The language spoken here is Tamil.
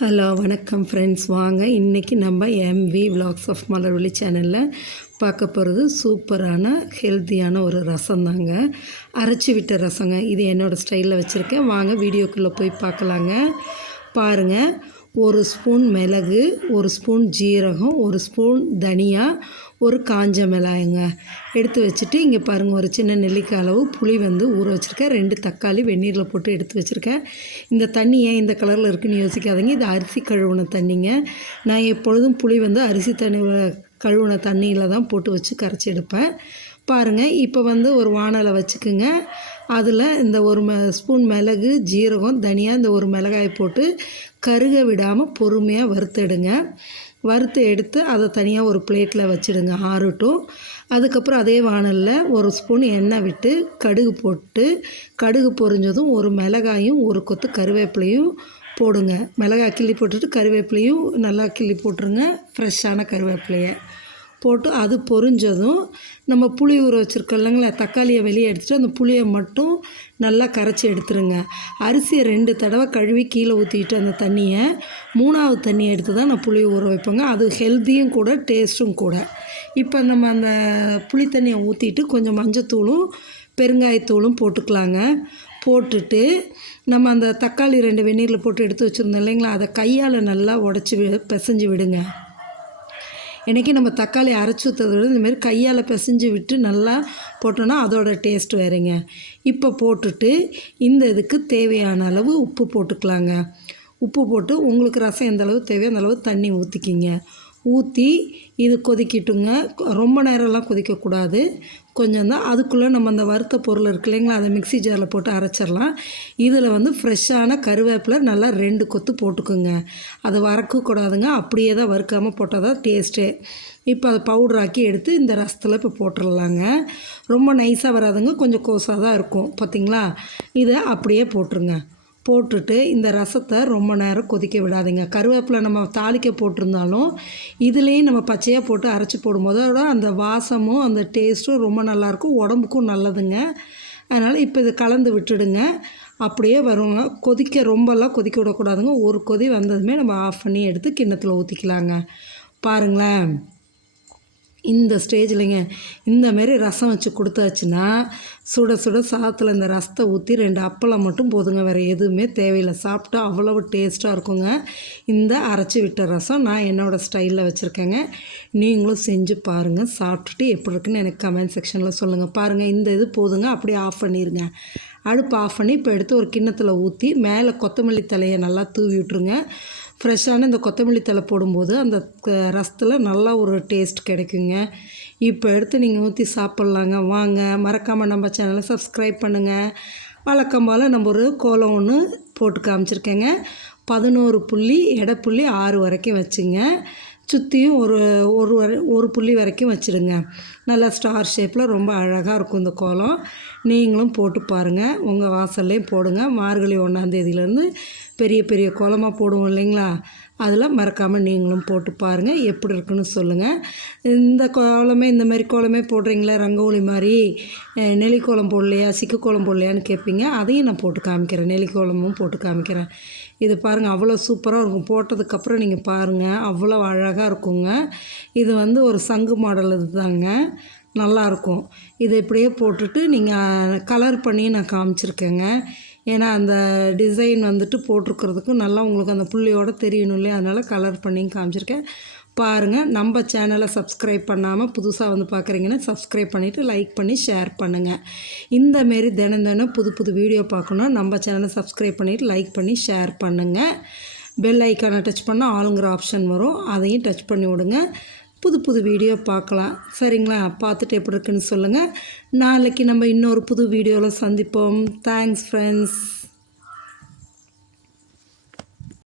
ஹலோ வணக்கம் ஃப்ரெண்ட்ஸ். வாங்க இன்றைக்கி நம்ம எம்வி விலாக்ஸ் ஆஃப் மலர்விழி சேனலில் பார்க்க போகிறது சூப்பரான ஹெல்த்தியான ஒரு ரசம் தாங்க. அரைச்சி விட்ட ரசங்க. இது என்னோடய ஸ்டைலில் வச்சுருக்கேன். வாங்க வீடியோக்குள்ளே போய் பார்க்கலாங்க. பாருங்கள், ஒரு ஸ்பூன் மிளகு, ஒரு ஸ்பூன் ஜீரகம், ஒரு ஸ்பூன் தனியா, ஒரு காஞ்ச மிளகாய்ங்க எடுத்து வச்சுட்டு, இங்கே பாருங்கள், ஒரு சின்ன நெல்லிக்காய் அளவு புளி ஊற வச்சுருக்கேன். 2 தக்காளி வெந்நீரில் போட்டு எடுத்து வச்சுருக்கேன். இந்த தண்ணி ஏன் இந்த கலரில் இருக்குதுன்னு யோசிக்காதீங்க. இது அரிசி கழுவுன தண்ணிங்க. நான் எப்பொழுதும் புளி அரிசி தண்ணி கழுவுன தண்ணியில் தான் போட்டு வச்சு கரைச்சி எடுப்பேன். பாருங்கள், இப்போ ஒரு வானலை வச்சுக்குங்க. அதில் இந்த ஒரு ஸ்பூன் மிளகு, ஜீரகம், தனியா, இந்த ஒரு மிளகாய் போட்டு கருக விடாமல் பொறுமையாக வறுத்தெடுங்க. வறுத்து எடுத்து அதை தனியாக ஒரு பிளேட்டில் வச்சுடுங்க, ஆறட்டும். அதுக்கப்புறம் அதே வானலில் ஒரு ஸ்பூன் எண்ணெய் விட்டு கடுகு போட்டு, கடுகு பொரிஞ்சதும் ஒரு மிளகாயும் ஒரு கொத்து கருவேப்பிலையும் போடுங்க. மிளகாய் கிள்ளி போட்டுட்டு கருவேப்பிலையும் நல்லா கிள்ளி போட்டுருங்க. ஃப்ரெஷ்ஷான கருவேப்பிலையை போட்டு அது பொரிஞ்சதும் நம்ம புளி ஊற வச்சுருக்கோம் இல்லைங்களா, தக்காளியை வெளியே எடுத்துகிட்டு அந்த புளியை மட்டும் நல்லா கரைச்சி எடுத்துருங்க. அரிசியை 2 தடவை கழுவி கீழே ஊற்றிட்டு அந்த தண்ணியை 3வது தண்ணியை எடுத்து தான் நான் புளி ஊற வைப்பேங்க. அது ஹெல்த்தியும் கூட, டேஸ்ட்டும் கூட. இப்போ நம்ம அந்த புளி தண்ணியை ஊற்றிட்டு கொஞ்சம் மஞ்சத்தூளும் பெருங்காயத்தூளும் போட்டுக்கலாங்க. போட்டுட்டு நம்ம அந்த தக்காளி 2 வெந்நீரில் போட்டு எடுத்து வச்சுருந்தோம் இல்லைங்களா, அதை கையால் நல்லா உடச்சி பிசைஞ்சு விடுங்க. இன்றைக்கி நம்ம தக்காளி அரைச்சி ஊற்றுறத விட இந்தமாரி கையால் பிசைஞ்சு விட்டு நல்லா போட்டோன்னா அதோட டேஸ்ட் வேறுங்க. இப்போ போட்டுட்டு இந்த இதுக்கு தேவையான அளவு உப்பு போட்டுக்கலாங்க. உப்பு போட்டு உங்களுக்கு ரசம் எந்த அளவு தேவையோ அந்த அளவு தண்ணி ஊற்றிக்கிங்க. ஊற்றி இது கொதிக்கட்டுங்க. ரொம்ப நேரம்லாம் கொதிக்கக்கூடாது, கொஞ்சம் தான். அதுக்குள்ளே நம்ம அந்த வறுத்த பொருள் இருக்குது இல்லைங்களா, அதை மிக்ஸி ஜாரில் போட்டு அரைச்சிடலாம். இதில் ஃப்ரெஷ்ஷான கருவேப்பிலை நல்லா 2 கொத்து போட்டுக்குங்க. அதை வறுக்கக்கூடாதுங்க, அப்படியே தான் வறுக்காமல் போட்டால் தான் டேஸ்ட்டே. இப்போ அதை பவுட்ராக்கி எடுத்து இந்த ரசத்தில் இப்போ போட்டுடலாங்க. ரொம்ப நைஸாக வராதுங்க, கொஞ்சம் கோஸாக தான் இருக்கும். பார்த்திங்களா, இதை அப்படியே போட்டுருங்க. போட்டுட்டு இந்த ரசத்தை ரொம்ப நேரம் கொதிக்க விடாதீங்க. கருவேப்பிலை நம்ம தாளிக்க போட்டிருந்தாலும் இதுலேயும் நம்ம பச்சையாக போட்டு அரைச்சி போடும்போது அந்த வாசமும் அந்த டேஸ்ட்டும் ரொம்ப நல்லாயிருக்கும், உடம்புக்கும் நல்லதுங்க. அதனால் இப்போ இதை கலந்து விட்டுடுங்க. அப்படியே வருங்க. ரொம்பலாம் கொதிக்க விடக்கூடாதுங்க. ஒரு கொதி வந்ததுமே நம்ம ஆஃப் பண்ணி எடுத்து கிண்ணத்தில் ஊற்றிக்கலாங்க. பாருங்களேன், இந்த ஸ்டேஜ்லைங்க இந்தமாரி ரசம் வச்சு கொடுத்தாச்சுன்னா சுட சுட சாதத்தில் இந்த ரசத்தை ஊற்றி 2 அப்பளம் மட்டும் போதுங்க. வேறு எதுவுமே தேவையில்லை. சாப்பிட்டா அவ்வளவு டேஸ்ட்டாக இருக்குங்க. இந்த அரைச்சி விட்ட ரசம் நான் என்னோடய ஸ்டைலில் வச்சுருக்கேங்க. நீங்களும் செஞ்சு பாருங்கள். சாப்பிட்டுட்டு எப்படி இருக்குன்னு எனக்கு கமெண்ட் செக்ஷனில் சொல்லுங்கள். பாருங்கள், இந்த இது போதுங்க. அப்படியே ஆஃப் பண்ணிடுங்க. அடுப்பு ஆஃப் பண்ணி இப்போ எடுத்து ஒரு கிண்ணத்தில் ஊற்றி மேலே கொத்தமல்லி தலையை நல்லா தூவி விட்டுருங்க. ஃப்ரெஷ்ஷான இந்த கொத்தமல்லி தழை போடும்போது அந்த ரசத்தில் நல்லா ஒரு டேஸ்ட் கிடைக்குங்க. இப்போ எடுத்து நீங்கள் ஊற்றி சாப்பிட்லாங்க. வாங்க, மறக்காமல் நம்ம சேனலை சப்ஸ்கிரைப் பண்ணுங்கள். வழக்கம் போல் நம்ம ஒரு கோலம் ஒன்று போட்டு காமிச்சிருக்கேங்க. 11 புள்ளி எடைப்புள்ளி 6 வரைக்கும் வச்சுங்க. சுற்றியும் ஒரு புள்ளி வரைக்கும் வச்சுடுங்க. நல்லா ஸ்டார் ஷேப்பில் ரொம்ப அழகாக இருக்கும் இந்த கோலம். நீங்களும் போட்டு பாருங்கள். உங்கள் வாசல்லையும் போடுங்க. மார்கழி 1ஆம் தேதியிலேருந்து பெரிய பெரிய கோலமாக போடுவோம் இல்லைங்களா, அதில் மறக்காமல் நீங்களும் போட்டு பாருங்கள். எப்படி இருக்குன்னு சொல்லுங்கள். இந்த மாதிரி கோலமே போடுறீங்களா, ரங்கோலி மாதிரி நெல்லிக்கோலம் போடலையா, சிக்கு கோலம் போடலையான்னு கேட்பீங்க. அதையும் நான் போட்டு காமிக்கிறேன். நெல்லிக்கோலமும் போட்டு காமிக்கிறேன். இது பாருங்கள், அவ்வளோ சூப்பராக இருக்கும். போட்டதுக்கப்புறம் நீங்கள் பாருங்கள், அவ்வளோ அழகாக இருக்குங்க. இது ஒரு சங்கு மாடல் இது தாங்க, நல்லாயிருக்கும். இதை இப்படியே போட்டுட்டு நீங்கள் கலர் பண்ணி நான் காமிச்சிருக்கேங்க. ஏன்னா அந்த டிசைன் போட்டிருக்கிறதுக்கும் நல்லா உங்களுக்கு அந்த புள்ளியோடு தெரியணும் இல்லையா, அதனால் கலர் பண்ணி காமிச்சிருக்கேன். பாருங்கள், நம்ம சேனலை சப்ஸ்கிரைப் பண்ணாமல் புதுசாக பார்க்குறீங்கன்னா சப்ஸ்கிரைப் பண்ணிவிட்டு லைக் பண்ணி ஷேர் பண்ணுங்கள். இந்தமாரி தினம் புது புது வீடியோ பார்க்கணும். நம்ம சேனலை சப்ஸ்கிரைப் பண்ணிவிட்டு லைக் பண்ணி ஷேர் பண்ணுங்கள். பெல் ஐக்கானை டச் பண்ணால் ஆளுங்கிற ஆப்ஷன் வரும், அதையும் டச் பண்ணி விடுங்க. புது புது வீடியோ பார்க்கலாம். சரிங்களா, பார்த்துட்டு எப்படி இருக்குன்னு சொல்லுங்கள். நாளைக்கு நம்ம இன்னொரு புது வீடியோவில் சந்திப்போம். Thanks friends.